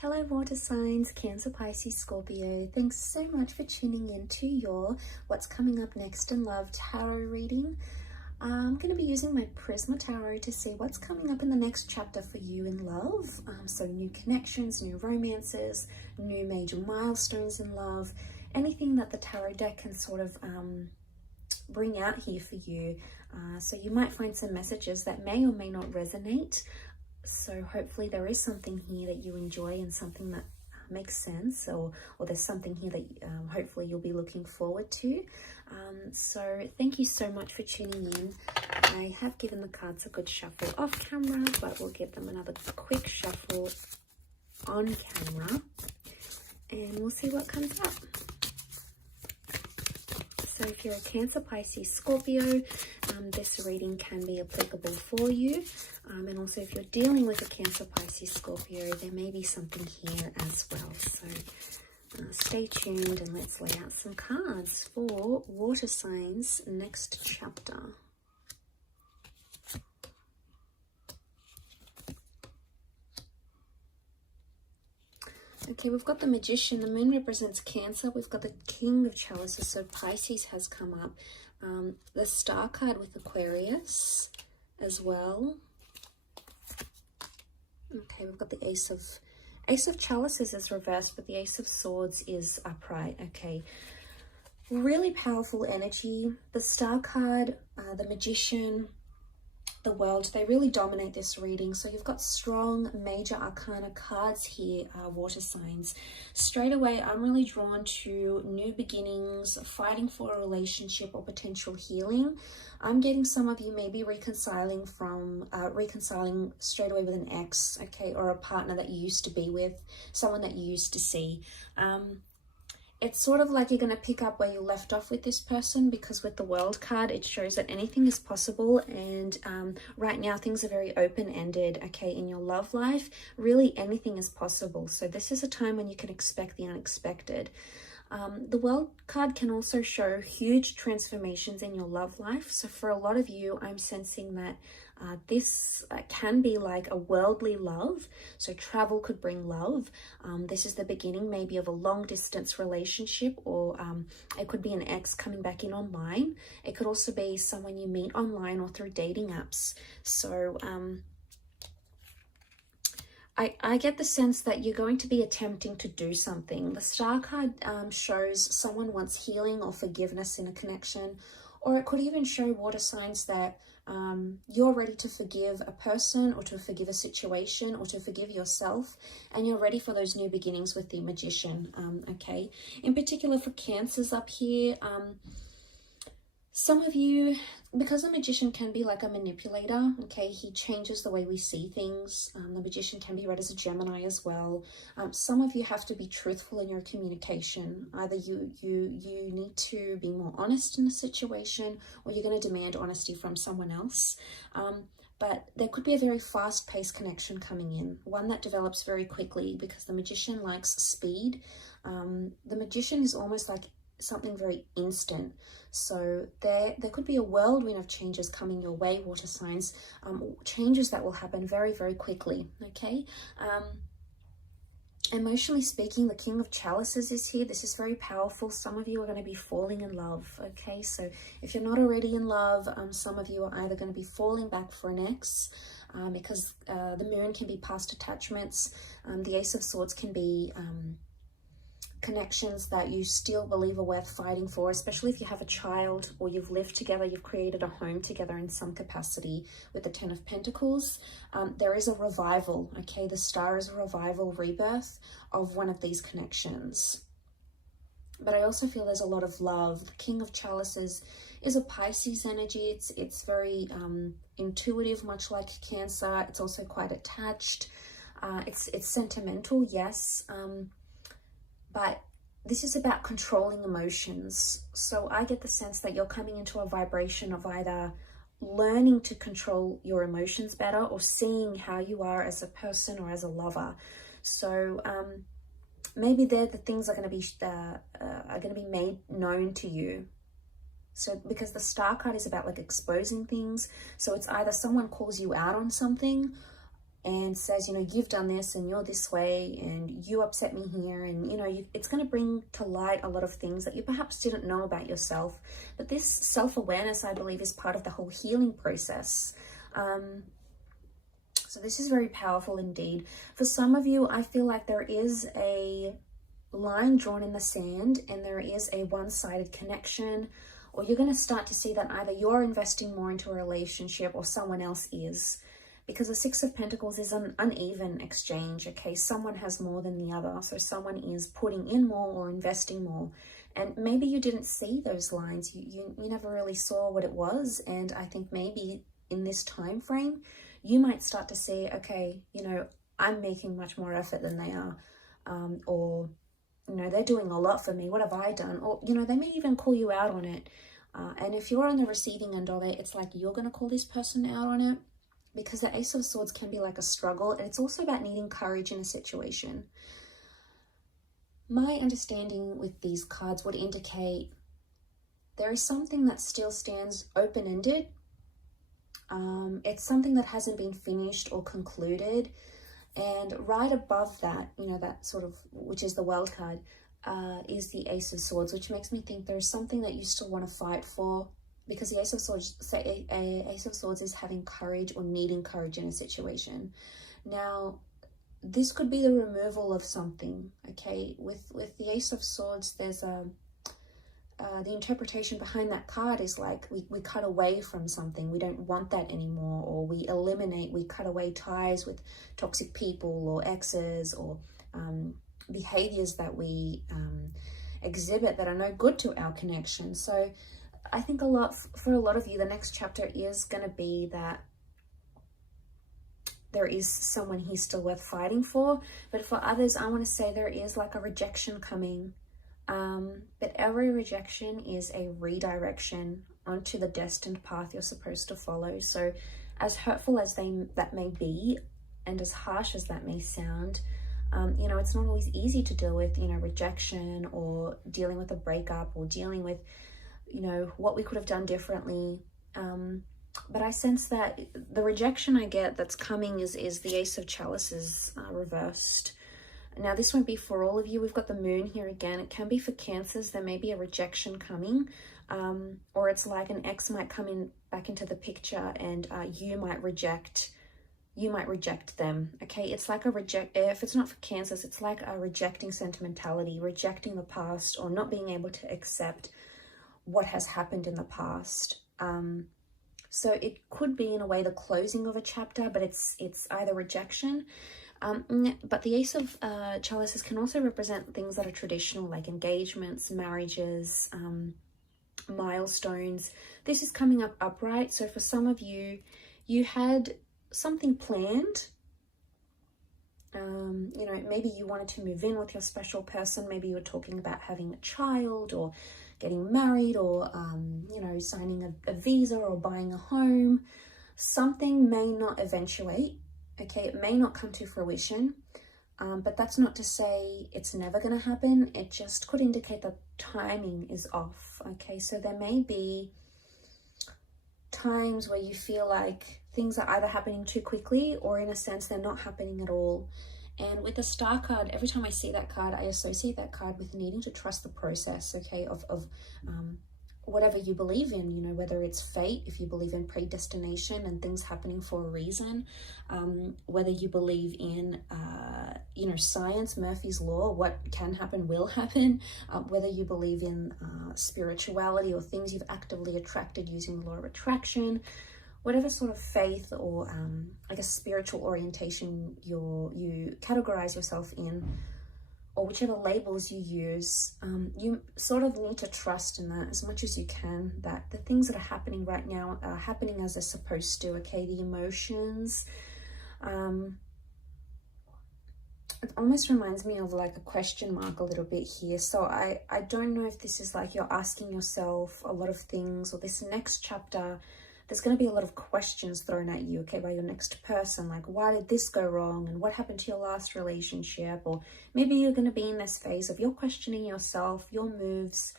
Hello water signs, Cancer, Pisces, Scorpio. Thanks so much for tuning in to your What's Coming Up Next in Love tarot reading. I'm going to be using my Prisma Tarot to see what's coming up in the next chapter for you in love. So new connections, new romances, new major milestones in love, anything that the tarot deck can sort of bring out here for you. So you might find some messages that may or may not resonate. So hopefully there is something here that you enjoy and something that makes sense, or there's something here that hopefully you'll be looking forward to. So thank you so much for tuning in. I have given the cards a good shuffle off camera, but we'll give them another quick shuffle on camera and we'll see what comes up. So if you're a Cancer, Pisces, Scorpio, this reading can be applicable for you. And also if you're dealing with a Cancer, Pisces, Scorpio, there may be something here as well. So stay tuned and let's lay out some cards for water signs next chapter. Okay, we've got the Magician. The Moon represents Cancer. We've got the King of Chalices, so Pisces has come up. The Star card with Aquarius as well. Okay, we've got the Ace of Chalices is reversed, but the Ace of Swords is upright. Okay, really powerful energy. The Star card, the Magician, the World, they really dominate this reading. So you've got strong major arcana cards here, water signs. Straight away, I'm really drawn to new beginnings, fighting for a relationship or potential healing. I'm getting some of you maybe reconciling straight away with an ex, okay, or a partner that you used to be with, someone that you used to see. It's sort of like you're going to pick up where you left off with this person, because with the World card, it shows that anything is possible. And right now, things are very open-ended, okay, in your love life. Really, anything is possible. So this is a time when you can expect the unexpected. The World card can also show huge transformations in your love life. So for a lot of you, I'm sensing that this can be like a worldly love. So travel could bring love. This is the beginning maybe of a long distance relationship, or it could be an ex coming back in online. It could also be someone you meet online or through dating apps. So I get the sense that you're going to be attempting to do something. The Star card shows someone wants healing or forgiveness in a connection, or it could even show water signs that you're ready to forgive a person, or to forgive a situation, or to forgive yourself, and you're ready for those new beginnings with the Magician, okay? In particular for Cancers up here, some of you, because the Magician can be like a manipulator, okay, he changes the way we see things. The Magician can be read as a Gemini as well. Some of you have to be truthful in your communication. Either you need to be more honest in a situation, or you're going to demand honesty from someone else. But there could be a very fast-paced connection coming in, one that develops very quickly, because the Magician likes speed. The Magician is almost like something very instant. So there could be a whirlwind of changes coming your way, water signs, changes that will happen very, very quickly, okay? Emotionally speaking, the King of Chalices is here. This is very powerful. Some of you are going to be falling in love, okay? So if you're not already in love, some of you are either going to be falling back for an ex, because the Moon can be past attachments. The Ace of Swords can be connections that you still believe are worth fighting for, especially if you have a child or you've lived together, you've created a home together in some capacity. With the Ten of Pentacles, there is a revival, okay? The Star is a revival, rebirth of one of these connections. But I also feel there's a lot of love. The King of Chalices is a Pisces energy. It's very intuitive, much like Cancer. It's also quite attached. It's sentimental, yes. But this is about controlling emotions. So I get the sense that you're coming into a vibration of either learning to control your emotions better, or seeing how you are as a person or as a lover. So maybe the things are going to be made known to you. So because the Star card is about like exposing things. So it's either someone calls you out on something, and says, you know, you've done this and you're this way and you upset me here. And, you know, it's going to bring to light a lot of things that you perhaps didn't know about yourself. But this self-awareness, I believe, is part of the whole healing process. So this is very powerful indeed. For some of you, I feel like there is a line drawn in the sand and there is a one-sided connection, or you're going to start to see that either you're investing more into a relationship or someone else is. Because the Six of Pentacles is an uneven exchange, okay? Someone has more than the other. So someone is putting in more or investing more. And maybe you didn't see those lines. You never really saw what it was. And I think maybe in this time frame, you might start to see, okay, you know, I'm making much more effort than they are. Or, you know, they're doing a lot for me. What have I done? Or, you know, they may even call you out on it. And if you're on the receiving end of it, it's like you're going to call this person out on it. Because the Ace of Swords can be like a struggle. And it's also about needing courage in a situation. My understanding with these cards would indicate there is something that still stands open-ended. It's something that hasn't been finished or concluded. And right above that, you know, that sort of, which is the World card, is the Ace of Swords, which makes me think there's something that you still want to fight for. Because the Ace of Swords, say Ace of Swords is having courage or needing courage in a situation. Now, this could be the removal of something, okay? With the Ace of Swords, there's the interpretation behind that card is like we cut away from something. We don't want that anymore, or we eliminate, we cut away ties with toxic people or exes or behaviors that we exhibit that are no good to our connection. So I think for a lot of you, the next chapter is going to be that there is someone here still worth fighting for. But for others, I want to say there is like a rejection coming. But every rejection is a redirection onto the destined path you're supposed to follow. So as hurtful as that may be, and as harsh as that may sound, you know, it's not always easy to deal with, you know, rejection or dealing with a breakup or dealing with, you know, what we could have done differently. But I sense that the rejection I get that's coming is the Ace of Chalices reversed. Now, this won't be for all of you. We've got the Moon here again. It can be for Cancers. There may be a rejection coming. Or it's like an ex might come in back into the picture and you might reject them. Okay, it's like if it's not for Cancers, it's like a rejecting sentimentality, rejecting the past, or not being able to accept what has happened in the past. So it could be in a way the closing of a chapter, but it's either rejection. But the Ace of Chalices can also represent things that are traditional, like engagements, marriages, milestones. This is coming up upright. So for some of you, you had something planned. You know, maybe you wanted to move in with your special person. Maybe you were talking about having a child or getting married or, you know, signing a visa or buying a home. Something may not eventuate. Okay, it may not come to fruition, but that's not to say it's never going to happen. It just could indicate that timing is off. Okay, so there may be times where you feel like things are either happening too quickly or in a sense they're not happening at all. And with the Star card, every time I see that card, I associate that card with needing to trust the process, okay, of whatever you believe in, you know, whether it's fate, if you believe in predestination and things happening for a reason, whether you believe in, you know, science, Murphy's Law, what can happen will happen, whether you believe in spirituality or things you've actively attracted using the law of attraction, whatever sort of faith or, I guess, spiritual orientation you categorize yourself in, or whichever labels you use, you sort of need to trust in that as much as you can, that the things that are happening right now are happening as they're supposed to, okay? The emotions, it almost reminds me of like a question mark a little bit here. So I don't know if this is like you're asking yourself a lot of things, or this next chapter, there's going to be a lot of questions thrown at you, okay, by your next person, like, why did this go wrong, and what happened to your last relationship? Or maybe you're going to be in this phase of you're questioning yourself, your moves,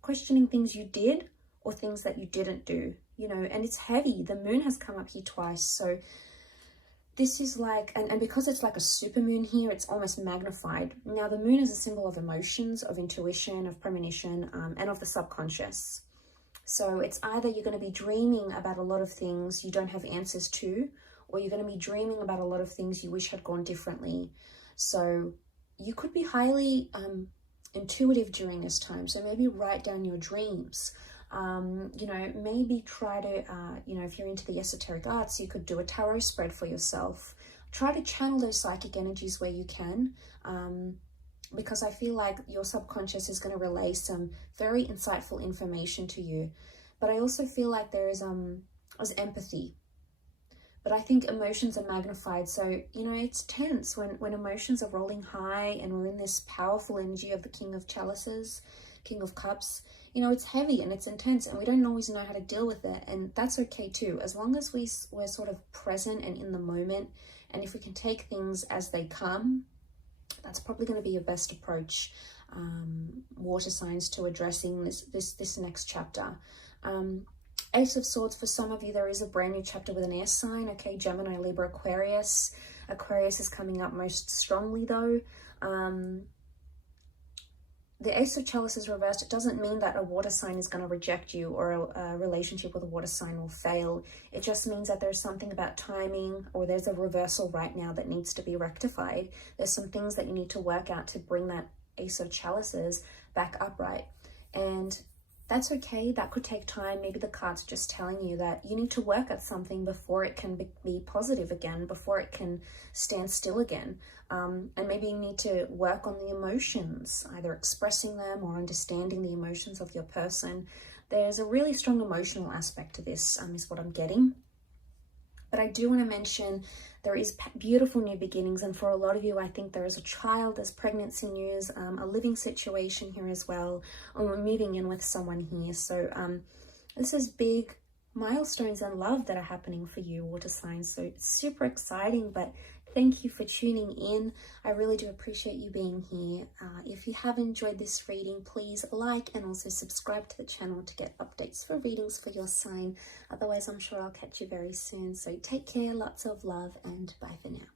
questioning things you did or things that you didn't do, you know, and it's heavy. The Moon has come up here twice, so this is like, and because it's like a super moon here, it's almost magnified. Now, the moon is a symbol of emotions, of intuition, of premonition, and of the subconscious. So it's either you're going to be dreaming about a lot of things you don't have answers to, or you're going to be dreaming about a lot of things you wish had gone differently. So you could be highly intuitive during this time. So maybe write down your dreams. You know, maybe try to, you know, if you're into the esoteric arts, you could do a tarot spread for yourself. Try to channel those psychic energies where you can, because I feel like your subconscious is going to relay some very insightful information to you. But I also feel like there is empathy. But I think emotions are magnified. So, you know, it's tense when emotions are rolling high and we're in this powerful energy of the King of Chalices, King of Cups. You know, it's heavy and it's intense and we don't always know how to deal with it. And that's okay too, as long as we're sort of present and in the moment. And if we can take things as they come, that's probably going to be your best approach, water signs, to addressing this next chapter. Ace of Swords, for some of you, there is a brand new chapter with an air sign. Okay, Gemini, Libra, Aquarius. Aquarius is coming up most strongly though. The Ace of Chalices reversed, it doesn't mean that a water sign is going to reject you or a relationship with a water sign will fail. It just means that there's something about timing, or there's a reversal right now that needs to be rectified. There's some things that you need to work out to bring that Ace of Chalices back upright. And that's okay. That could take time. Maybe the cards are just telling you that you need to work at something before it can be positive again, before it can stand still again. And maybe you need to work on the emotions, either expressing them or understanding the emotions of your person. There's a really strong emotional aspect to this, is what I'm getting. But I do want to mention there is beautiful new beginnings. And for a lot of you, I think there is a child, there's pregnancy news, a living situation here as well. Or we're moving in with someone here. So this is big milestones in love that are happening for you, water signs. So it's super exciting, but thank you for tuning in. I really do appreciate you being here. If you have enjoyed this reading, please like and also subscribe to the channel to get updates for readings for your sign. Otherwise, I'm sure I'll catch you very soon. So take care, lots of love, and bye for now.